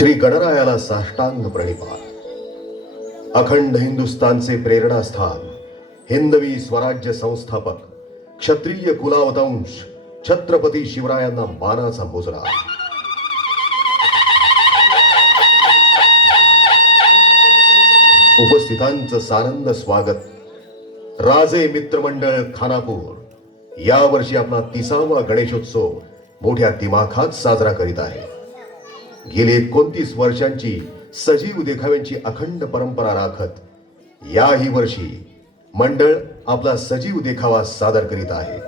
श्री गणरायाला साष्टांग प्रणिपात. अखंड हिंदुस्थानचे प्रेरणास्थान, हिंदवी स्वराज्य संस्थापक, क्षत्रिय कुलावतंश छत्रपती शिवरायांना मानाचा मुजरा. उपस्थितांचं सानंद स्वागत. राजे मित्रमंडळ खानापूर यावर्षी आपला 30वा गणेशोत्सव मोठ्या दिमाखात साजरा करीत आहे. गेली 29 वर्षांची सजीव देखाव्यांची अखंड परंपरा राखत याही वर्षी मंडळ आपला सजीव देखावा सादर करीत आहे.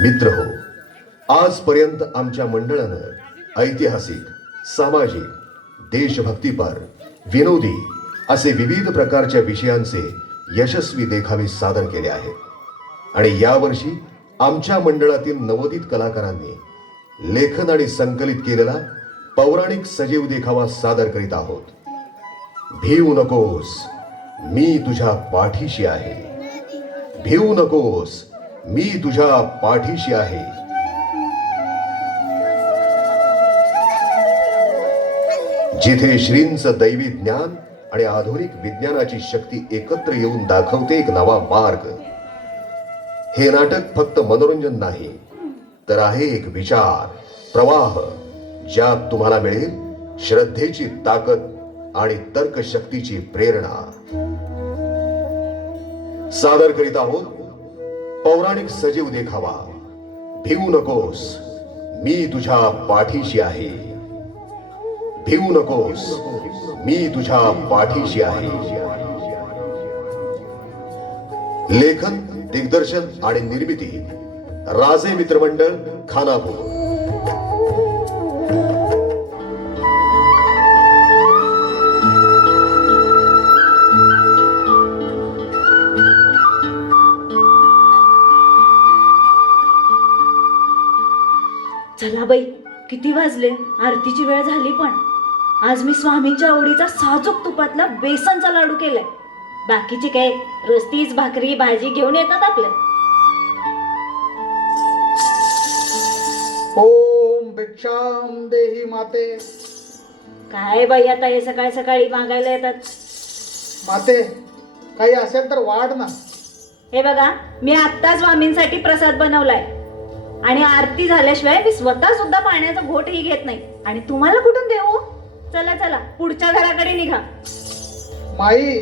मित्रहो, आजपर्यंत आमच्या मंडळानं ऐतिहासिक, सामाजिक, देशभक्तीपर, विनोदी असे विविध प्रकारच्या विषयांचे यशस्वी देखावे सादर केले आहेत. आणि यावर्षी आमच्या मंडळातील नवोदित कलाकारांनी लेखन आणि संकलित केलेला पौराणिक सजीव देखावा सादर करीत आहोत. भिवू नकोस, मी तुझ्या पाठीशी आहे. भिवू नकोस, मी तुझ्या पाठीशी आहे. जिथे श्रींचं दैवी ज्ञान आणि आधुनिक विज्ञानाची शक्ती एकत्र येऊन दाखवते एक नवा मार्ग. हे नाटक फक्त मनोरंजन नाही, तर आहे एक विचार प्रवाह, ज्यात तुम्हाला मिळेल श्रद्धेची ताकद आणि तर्कशक्तीची प्रेरणा. सादर करीत आहोत पौराणिक सजीव देखावा भिवू नकोस, मी तुझ्या पाठीशी आहे. भिवू नकोस, मी तुझ्या पाठीशी आहे. लेखन, दिग्दर्शन आणि निर्मिती राजे मित्रमंडळ खानापूर. चला बाई, किती वाजले? आरतीची वेळ झाली. पण आज मी स्वामींच्या आवडीचा साजूक तुपातला बेसनचा लाडू केलाय. बाकीची काय रोस्तीच भाकरी भाजी घेऊन येतात आपल्या. ओम भिक्षाम देही माते. काय बाई, आता हे सकाळी सकाळी मागायला येतात. माते, काही असेल तर वाढ ना. हे बघा, मी आत्ता स्वामींसाठी प्रसाद बनवलाय आणि आरती झाल्याशिवाय मी स्वतः सुद्धा पाण्याचा घोटही घेत नाही. आणि तुम्हाला कुठून देऊ? चला चला, पुढच्या घराकडे निघा. माई,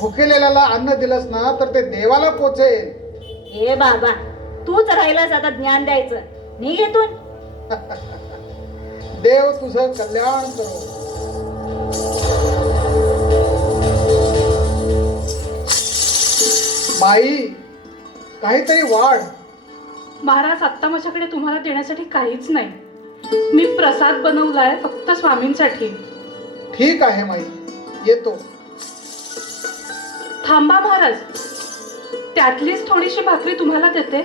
भुकेलेल्याला अन्न दिलंस ना तर ते देवाला पोचेल. हे बाबा, तूच राहिलास आता ज्ञान द्यायचं. निघ इथून. देव तुझं कल्याण करो. माई, काहीतरी वाढ. महाराज, आत्ता माझ्याकडे तुम्हाला देण्यासाठी काहीच नाही. मी प्रसाद बनवलाय फक्त स्वामींसाठी. ठीक आहे माई, येतो. थांबा महाराज, त्यातलीच थोडीशी भाकरी तुम्हाला देते.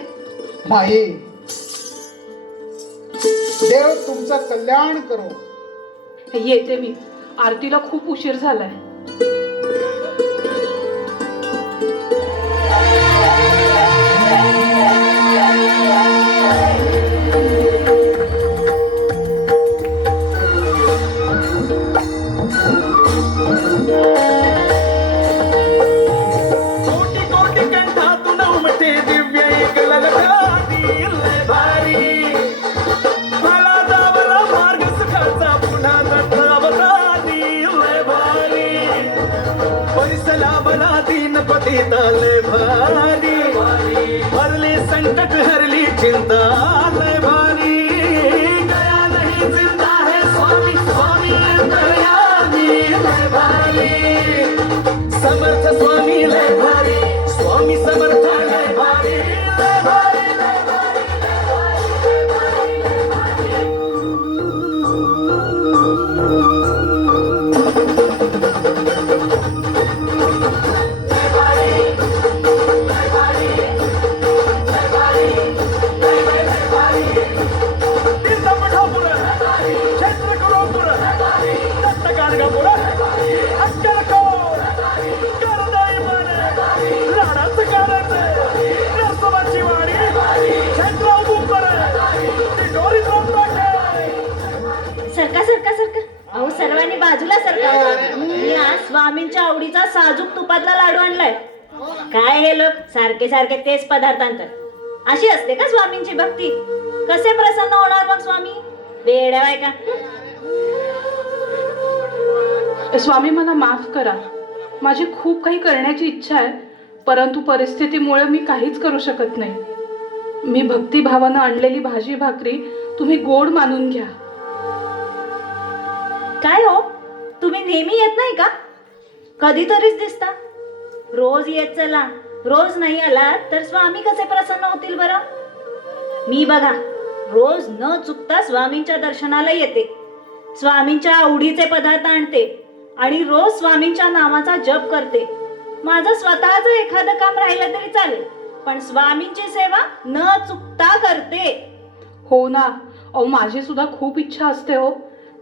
माई, देव तुमचं कल्याण करो. येते मी. आरतीला खूप उशीर झालाय. लय भारी हरली संकट हरली चिंता लय भारी. गया नहीं जिंदा है स्वामी, स्वामी दयानी लय भारी. समर्थ स्वामी लय भारी, स्वामी समर्थ लय भारी. लय भारी, लय भारी, लय भारी, लय भारी, लय भारी. बाजूला सरका. मी आज स्वामींच्या आवडीचा साजूक तुपातला लाडू आणलाय. काय हे लोक सारखे सारखे तेच पदार्थ आणतात. अशी असते का स्वामींची भक्ती? कसे प्रसन्न होणार मग स्वामी? वेड्यावाय का? स्वामी मला माफ करा. माझी खूप काही करण्याची इच्छा आहे, परंतु परिस्थितीमुळे मी काहीच करू शकत नाही. मी भक्तिभावानं आणलेली भाजी भाकरी तुम्ही गोड मानून घ्या. काय हो, तुम्ही नेहमी येत नाही का? कधीतरीच दिसता. रोज येत चला. रोज नाही आला तर स्वामी कसे प्रसन्न होतील बरं? मी बघा, रोज न चुकता स्वामींच्या दर्शनाला येते, स्वामींच्या आवडीचे पदार्थ आणते आणि रोज स्वामींच्या नामाचा जप करते. माझं स्वतःच एखादं काम राहिलं तरी चालेल, पण स्वामींची सेवा न चुकता करते. हो ना, अहो माझी सुद्धा खूप इच्छा असते हो,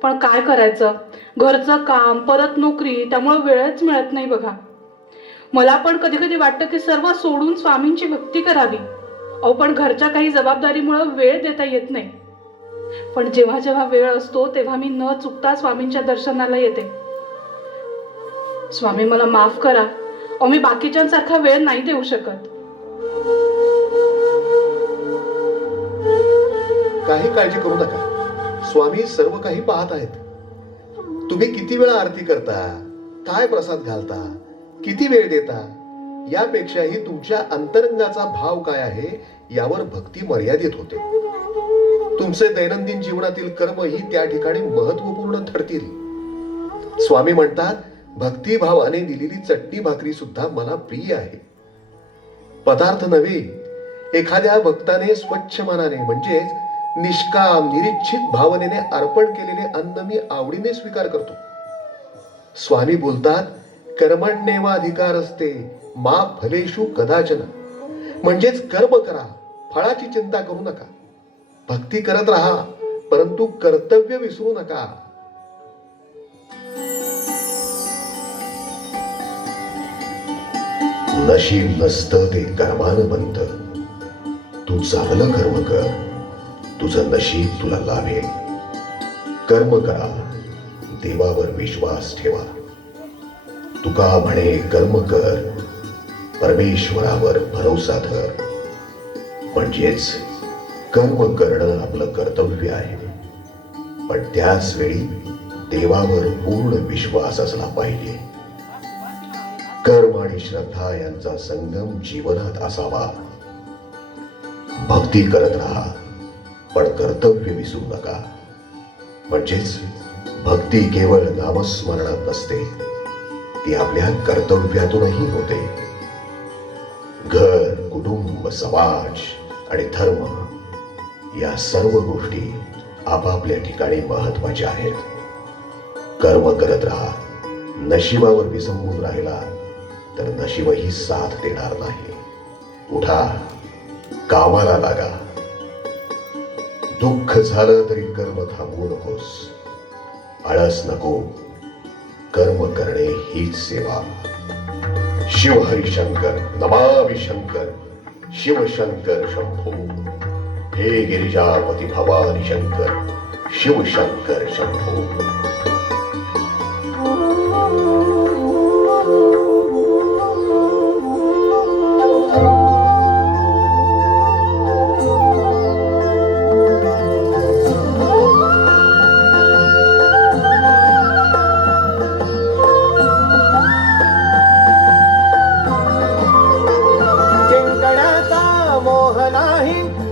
पण काय करायचं, घरचं काम परत नोकरी, त्यामुळे वेळच मिळत नाही बघा. मला पण कधी कधी वाटतं की सर्व सोडून स्वामींची भक्ती करावी. अहो पण घरच्या काही जबाबदारीमुळे वेळ देता येत नाही. पण जेव्हा जेव्हा वेळ असतो तेव्हा मी न चुकता स्वामींच्या दर्शनाला येते. स्वामी मला माफ करा. अहो मी बाकीच्यांसारखा वेळ नाही देऊ शकत. काही काळजी करू नका, स्वामी सर्व काही पाहत आहेत. तुम्ही किती वेळा आरती करता, काय प्रसाद घालता, किती वेळ देता, यापेक्षाही तुमच्या अंतरंगाचा भाव काय आहे यावर भक्ती मर्यादित होते. तुमचे दैनंदिन जीवनातील कर्म ही त्या ठिकाणी महत्वपूर्ण ठरतील. स्वामी म्हणतात, भक्तिभावाने दिलेली चटणी भाकरी सुद्धा मला प्रिय आहे. पदार्थ नव्हे, एखाद्या भक्ताने स्वच्छ मनाने म्हणजेच निष्काम निरीच्छित भावनेने अर्पण केलेले अन्न मी आवडीने स्वीकार करतो. स्वामी बोलतात, कर्मण्येवाधिकार असते मा फलेषु कदाचन. म्हणजेच कर्म करा, फळाची चिंता करू नका. भक्ती करत राहा, परंतु कर्तव्य विसरू नका. नशीब नसतं ते कर्मानं बनतं. तू चांगलं कर्म कर, तुझं नशीब तुला लाभेल. कर्म करा, देवावर विश्वास ठेवा. तुका म्हणे कर्म कर, परमेश्वरावर भरोसा धर. म्हणजेच कर्म करणं आपलं कर्तव्य आहे, पण त्याच वेळी देवावर पूर्ण विश्वास असला पाहिजे. कर्म आणि श्रद्धा यांचा संगम जीवनात असावा. भक्ती करत राहा, पण कर्तव्य विसरू नका. म्हणजेच भक्ती केवळ नामस्मरणात नसते, ती आपल्या कर्तव्यातूनही होते. घर, कुटुंब, समाज आणि धर्म या सर्व गोष्टी आपापल्या ठिकाणी महत्वाच्या आहेत. कर्म करत राहा. नशिबावर विसंबून राहिला तर नशीबही साथ देणार नाही. उठा, कामाला लागा. दुःख झालं तरी कर्म थांबवू नकोस. आळस नको. कर्म करणे हीच सेवा. शिव हरी शंकर, नमामि शंकर, शिव शंकर शंभो. हे गिरिजापती भवानी शंकर, शिव शंकर शंभो.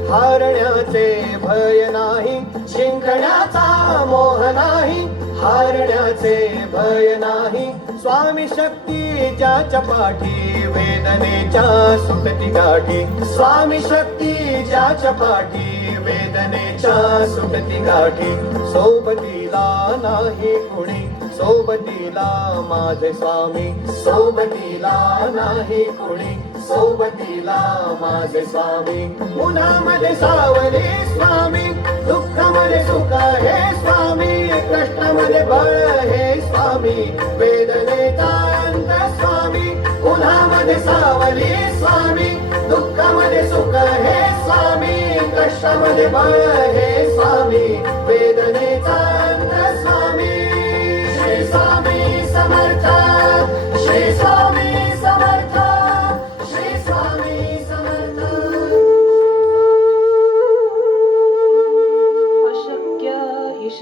हारण्याचे भय नाही, जिंकण्याचा मोह नाही, हारण्याचे भय नाही. स्वामी शक्ती ज्याच्या पाठी, वेदनेच्या सुटती गाठी. स्वामी शक्ती ज्याच्या पाठी, वेदनेच्या सुटती गाठी. सोबतीला नाही कुणी, सोबतीला माझे स्वामी. सोबतीला नाही कुणी, सोबतीला माझे स्वामी. उन्हामध्ये सावली स्वामी, दुःखामध्ये सुख हे स्वामी, कष्टामध्ये बळ हे स्वामी, वेदनेचा अंत स्वामी. उन्हामध्ये सावली स्वामी, दुःखामध्ये सुख हे स्वामी, कष्टामध्ये बळ हे स्वामी, वेदनेचा अंत स्वामी. श्री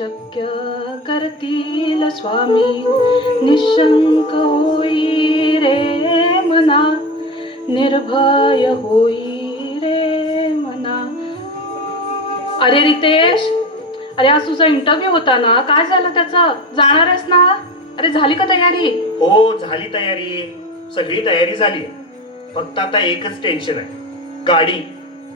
शक्य करतील स्वामी, निशंक होई रे मना, निर्भय होई रे मना. अरे रितेश, अरे आज तुझा इंटरव्ह्यू होता ना, काय झालं त्याचं? जाणार आहेस ना? अरे झाली का तयारी? हो झाली तयारी, सगळी तयारी झाली. फक्त आता एकच टेन्शन आहे, गाडी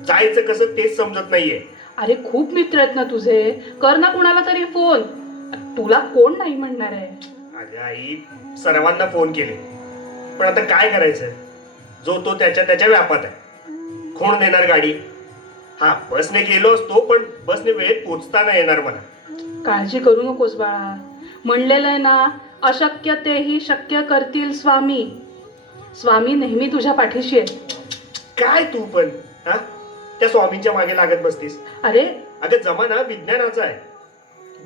जायचं कसं तेच समजत नाहीये. अरे खूप मित्र आहेत ना तुझे, कर ना कुणाला तरी फोन. तुला कोण नाही म्हणणार आहे? अरे आई, सर्वांना फोन केले, पण आता काय करायचं? जो तो त्याच्या व्यापात आहे. कोण देणार गाडी? हा, बसने गेलो असतो, पण बसने वेळेत पोचता नाही येणार मला. काळजी करू नकोस बाळा, म्हणलेलं आहे ना, अशक्य तेही शक्य करतील स्वामी. स्वामी नेहमी तुझ्या पाठीशी आहे. काय तू पण हा त्या स्वामींच्या मागे लागत बसतीस? अरे अगं जमाना विज्ञानाचा आहे,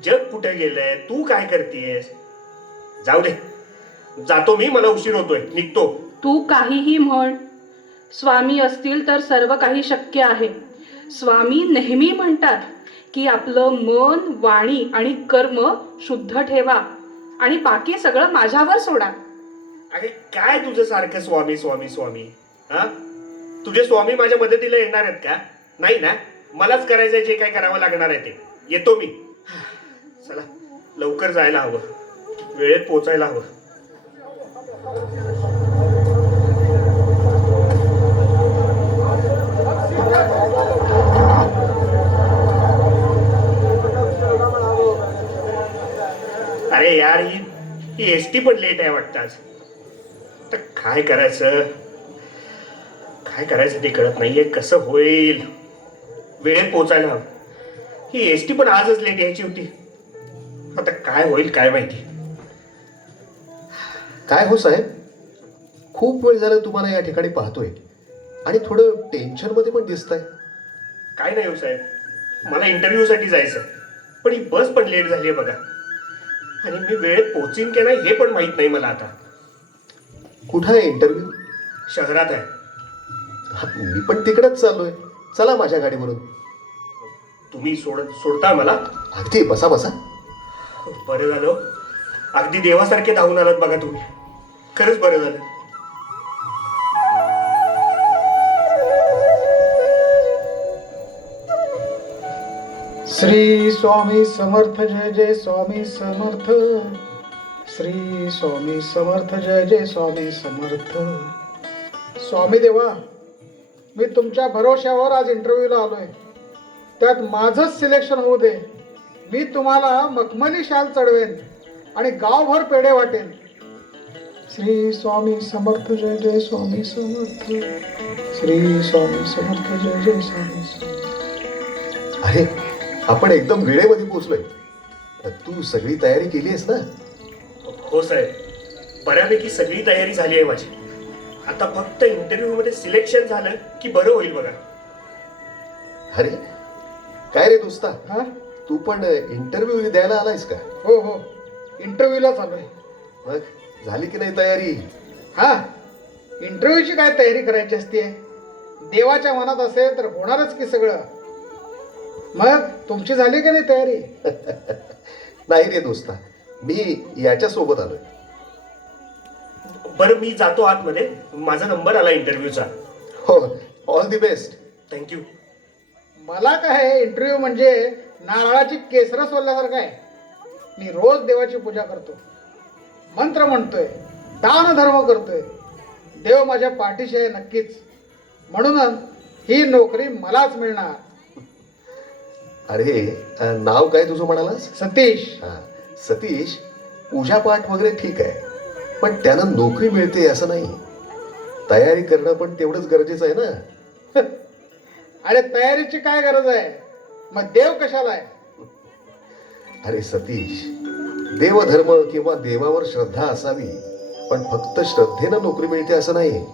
जग कुठे गेलंय, तू काय करतेस? जाऊ दे, जातो मी, मला उशीर होतोय, निघतो. तू काहीही म्हण, स्वामी असतील तर सर्व काही शक्य आहे. स्वामी नेहमी म्हणतात की आपलं मन, वाणी आणि कर्म शुद्ध ठेवा आणि बाकी सगळं माझ्यावर सोडा. अरे काय तुझं सारखं स्वामी स्वामी स्वामी? हा, तुझे स्वामी माझ्या मदतीला येणार आहेत का? नाही ना, मलाच करायचंय जे काय करावं लागणार आहे ते. येतो मी. चला, लवकर जायला हवं, वेळेत पोचायला हवं. अरे यार, ही एसटी पण लेट आहे वाटतं आज. तर काय करायचं ते कळत नाहीये. कसं होईल? वेळेत पोचायला हवं. ही एसटी पण आजच लेट यायची होती. आता काय होईल काय माहिती. काय हो साहेब, खूप वेळ झाला तुम्हाला या ठिकाणी पाहतोय आणि थोडं टेन्शनमध्ये पण दिसताय. काय नाही हो साहेब, मला इंटरव्ह्यू साठी जायचं, पण ही बस पण लेट झाली आहे बघा. आणि मी वेळेत पोहोचीन की नाही हे पण माहित नाही मला आता. कुठं आहे इंटरव्ह्यू? शहरात आहे. मी पण तिकडेच चाललोय. चला माझ्या गाडीवरून. तुम्ही सोडता मला? अगदी बसा बसा. बरं झालं, अगदी देवासारखे धावून आलात बघा तुम्ही. खरंच बरं झालं. श्री स्वामी समर्थ, जय जय स्वामी समर्थ. श्री स्वामी समर्थ, जय जय स्वामी समर्थ. स्वामी देवा, मी तुमच्या भरोश्यावर आज इंटरव्ह्यूला आलोय. त्यात माझंच सिलेक्शन होऊ दे. मी तुम्हाला मखमली शाल चढवेन आणि गावभर पेढे वाटेन. श्री स्वामी समर्थ, जय जय स्वामी समर्थ. श्री स्वामी समर्थ, जय जय स्वामी समर्थ. अरे, आपण एकदम वेळेमध्ये पोहोचलोय. तू सगळी तयारी केली आहेस ना? हो साहेब, बऱ्यापैकी सगळी तयारी झाली आहे माझी. आता फक्त इंटरव्ह्यू मध्ये सिलेक्शन झालं की बरं होईल बघा. अरे काय रे दोस्ता, हा? तू पण इंटरव्ह्यू द्यायला आलायस का? हो हो, इंटरव्ह्यूला चालू आहे. मग झाली की नाही तयारी? हा, इंटरव्ह्यूची काय तयारी करायची असते? देवाच्या मनात असेल तर होणारच की सगळं. मग तुमची झाली की नाही तयारी? नाही रे दोस्ता, मी याच्या सोबत आलोय. बरं, मी जातो आतमध्ये. माझा नंबर आला इंटरव्ह्यूचा. हो, ऑल दी बेस्ट. थँक्यू. मला काय, इंटरव्ह्यू म्हणजे नारळाची केसरं सोडल्यासारखं आहे. मी रोज देवाची पूजा करतो, मंत्र म्हणतोय, दान धर्म करतोय. देव माझ्या पाठीशी आहे नक्कीच. म्हणूनच ही नोकरी मलाच मिळणार. अरे नाव काय तुझं म्हणालास? सतीश. हा, सतीश. पूजापाठ वगैरे ठीक आहे, पण त्यानं नोकरी मिळते असं नाही. तयारी करणं पण तेवढंच गरजेचं आहे ना. अरे तयारीची काय गरज आहे? मग देव कशाला आहे? अरे सतीश, देवधर्म किंवा देवावर श्रद्धा असावी, पण फक्त श्रद्धेनं नोकरी मिळते असं नाही.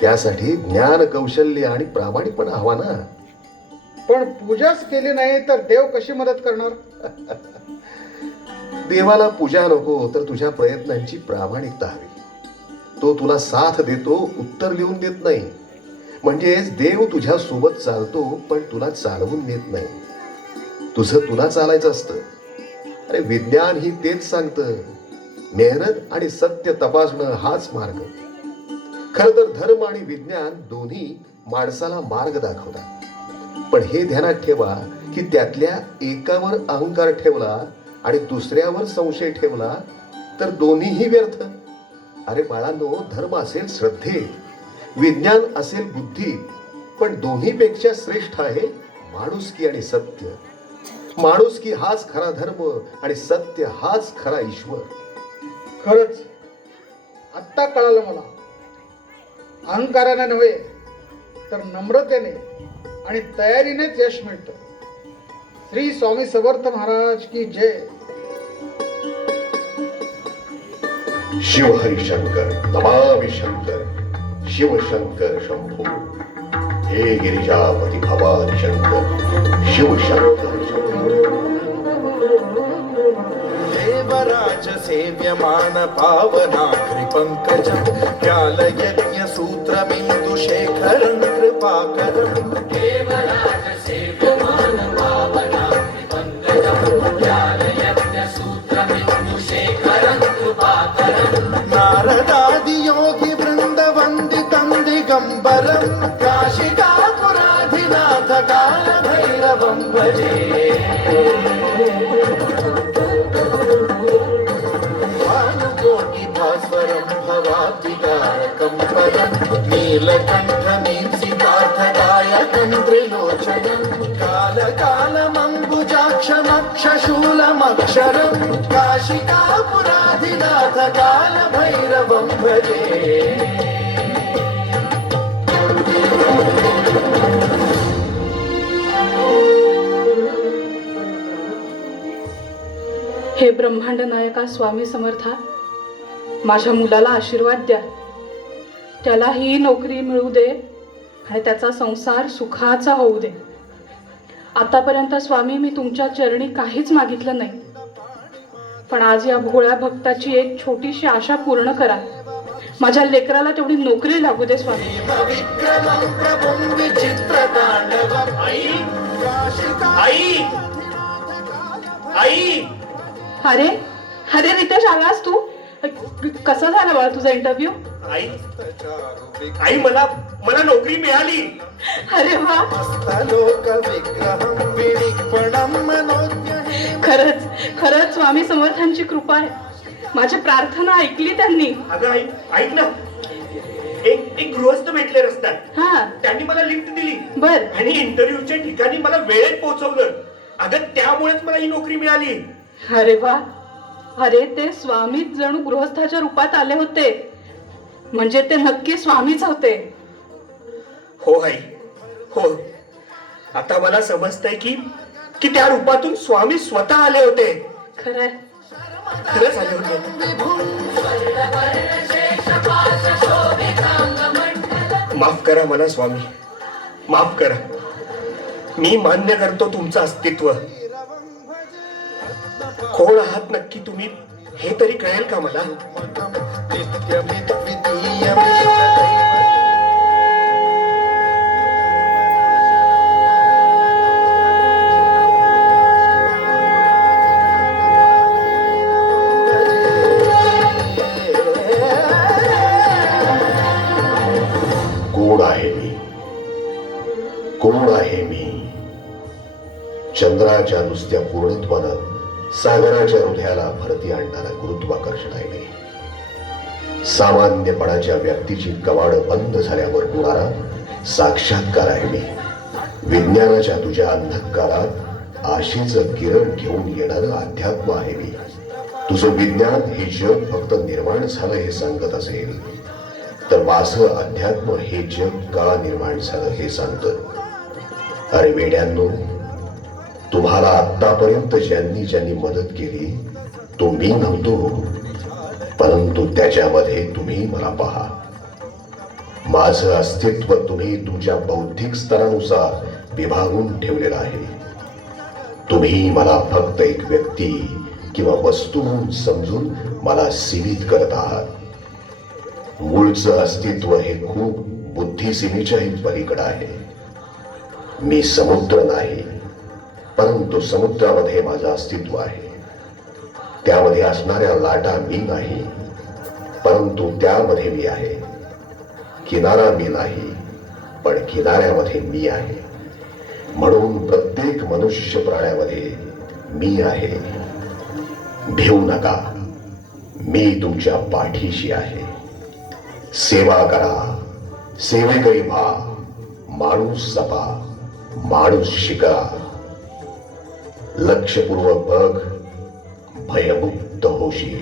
त्यासाठी ज्ञान, कौशल्य आणि प्रामाणिकपणा हवा ना. पण पूजाच केली नाही तर देव कशी मदत करणार? देवाला पूजा नको, तर तुझ्या प्रयत्नांची प्रामाणिकता हवी. तो तुला साथ देतो, उत्तर लिहून देत नाही. म्हणजेच देव तुझ्या सोबत चालतो, पण तुला चालवून देत नाही. तुझं तुला चालायचं असतं. अरे विज्ञान ही तेच सांगतं, मेहनत आणि सत्य तपासणं हाच मार्ग. खर तर धर्म आणि विज्ञान दोन्ही माणसाला मार्ग दाखवतात. पण हे ध्यानात ठेवा की त्यातल्या एकावर अहंकार ठेवला आणि दुसऱ्यावर संशय ठेवला तर दोन्हीही व्यर्थ. अरे बाळांनो, धर्म असेल श्रद्धेत, विज्ञान असेल बुद्धीत, पण दोन्हीपेक्षा श्रेष्ठ आहे माणुसकी आणि सत्य. माणुसकी हाच खरा धर्म आणि सत्य हाच खरा ईश्वर. खरंच आत्ता कळालं मला. अहंकाराने नव्हे तर नम्रतेने आणि तयारीनेच यश मिळतं. श्री स्वामी समर्थ महाराज की जय. शिव हरी शंकर, नमामि शंकर, शिव शंकर शंभू. हे गिरिजापती भवानी शंकर, शिव शंकर देवराज सेव्यमान पावनाग्रि पंकजं व्याल यज्ञ सूत्र बिंदु शेखरं कृपाकरं. देवराज सेव्यमान पावनाग्रि पंकजं व्याल यज्ञ सूत्र बिंदु शेखरं कृपाकरं. नारदादि योगी वृंद वंदितं दिगंबरं काशिकापुराधिनाथ काल भैरवं भजे. भास्वरं भवाब्दिकारकं पदं नीलकण्ठमीप्सितार्थदायकं त्रिलोचनं कालकालमम्बुजाक्षमक्षशूलमक्षरं काशिकापुराधिनाथ कालभैरवं भजे. हे ब्रह्मांड नायका स्वामी समर्था, माझ्या मुलाला आशीर्वाद द्या. त्याला ही नोकरी मिळू दे आणि त्याचा संसार सुखाचा होऊ दे. आतापर्यंत स्वामी मी तुमच्या चरणी काहीच मागितलं नाही, पण आज या भोळ्या भक्ताची एक छोटीशी आशा पूर्ण करा. माझ्या लेकराला तेवढी नोकरी लागू दे स्वामी. विक्रमं प्रभुं विचित्रतांडवं. आई आई आई अरे अरे रितेश, आलास तू? कसा झाला बाळा तुझा इंटरव्ह्यू? आई आई मला मला नोकरी मिळाली. अरे वा, लोक विग्रहं विनिक्पणं मनोज्ञ. खरंच खरंच स्वामी समर्थांची कृपा आहे. माझी प्रार्थना ऐकली त्यांनी. अगं आई ऐक ना, एक गृहस्थ भेटले रस्त्यात. हा, त्यांनी मला लिफ्ट दिली बर. आणि इंटरव्ह्यूच्या ठिकाणी मला वेळेत पोहोचवलं. अगं त्यामुळेच मला ही नोकरी मिळाली. अरे वा, अरे ते स्वामीच जणू गृहस्थाच्या रूपात आले होते, म्हणजे ते नक्की स्वामीच होते. हो आई हो, आता मला समजतंय की की त्या रूपातून स्वामी स्वतः आले होते. खरंय, खरंच आले होते. माफ करा मला स्वामी, माफ करा. मी मान्य करतो तुमचं अस्तित्व. कोण आहात नक्की तुम्ही हे तरी कळेल का मला? कोण आहे मी? कोण आहे मी? चंद्राच्या नुसत्या पूर्णत्वानं सागराच्या हृदयाला भरती आणणारा गुरुत्वाकर्षण आहे मी. सामान्यपणाच्या व्यक्तीची कवाड बंद झाल्यावर होणारा साक्षात्कार आहे मी. विज्ञानाच्या तुझ्या अंधकारात आशेचं किरण घेऊन येणारं अध्यात्म आहे मी. तुझं विज्ञान हे जग फक्त निर्माण झालं हे सांगत असेल तर माझं अध्यात्म हे जग का निर्माण झालं हे सांगतं. अरे वेड्यांनो, तुम्हाला आतापर्यंत ज्यांनी ज्यांनी मदत केली तो मी नव्हतो, परंतु त्याच्यामध्ये तुम्ही मला पहा. माझं अस्तित्व तुम्ही तुमच्या बौद्धिक स्तरानुसार विभागून ठेवलेलं आहे. तुम्ही मला फक्त एक व्यक्ती किंवा वस्तू म्हणून समजून मला सीमित करत आहात. मूळचं अस्तित्व हे खूप बुद्धिसीमेच्याही पलीकडे आहे. मी समुद्र नाही, परंतु समुद्रामध्ये माझं अस्तित्व आहे. त्यामध्ये असणाऱ्या लाटा मी नाही, परंतु त्यामध्ये मी आहे. किनारा मी नाही, पण किनाऱ्यामध्ये मी आहे. म्हणून प्रत्येक मनुष्य प्राण्यामध्ये मी आहे. भिवू नका, मी तुमच्या पाठीशी आहे. सेवा करा, सेवेकरी व्हा, माणूस जपा, माणूस शिका. लक्षपूर्वक बघ, भयमुक्त होशील.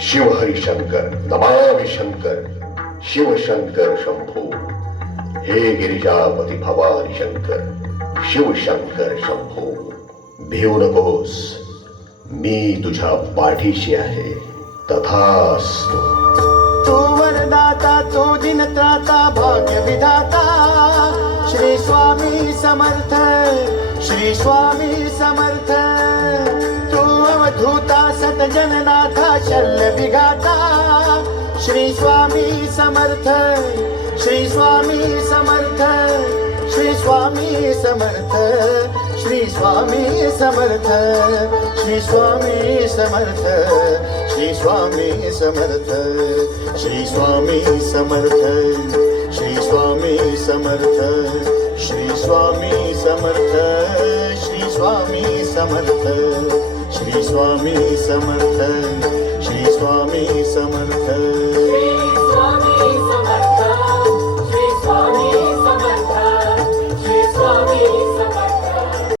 शिव हरी शंकर, नमामि शंकर, शिव शंकर शंभो. हे गिरिजापती भवानी शंकर, शिव शंकर शंभो. भिवू नकोस, मी तुझ्या पाठीशी आहे. तथास्तु. तू वरदाता, तू दिनत्राता, भाग्य विधाता. श्री स्वामी समर्थ, श्री स्वामी समर्थ. तू अवधूता, सतजननाथा, शल्य विघाता. श्री स्वामी समर्थ, श्री स्वामी समर्थ, श्री स्वामी समर्थ, श्री स्वामी समर्थ, श्री स्वामी समर्थ, श्री स्वामी समर्थ, श्री स्वामी समर्थ, श्री स्वामी समर्थ, श्री स्वामी समर्थ, श्री स्वामी समर्थ, श्री स्वामी समर्थ, श्री स्वामी समर्थ.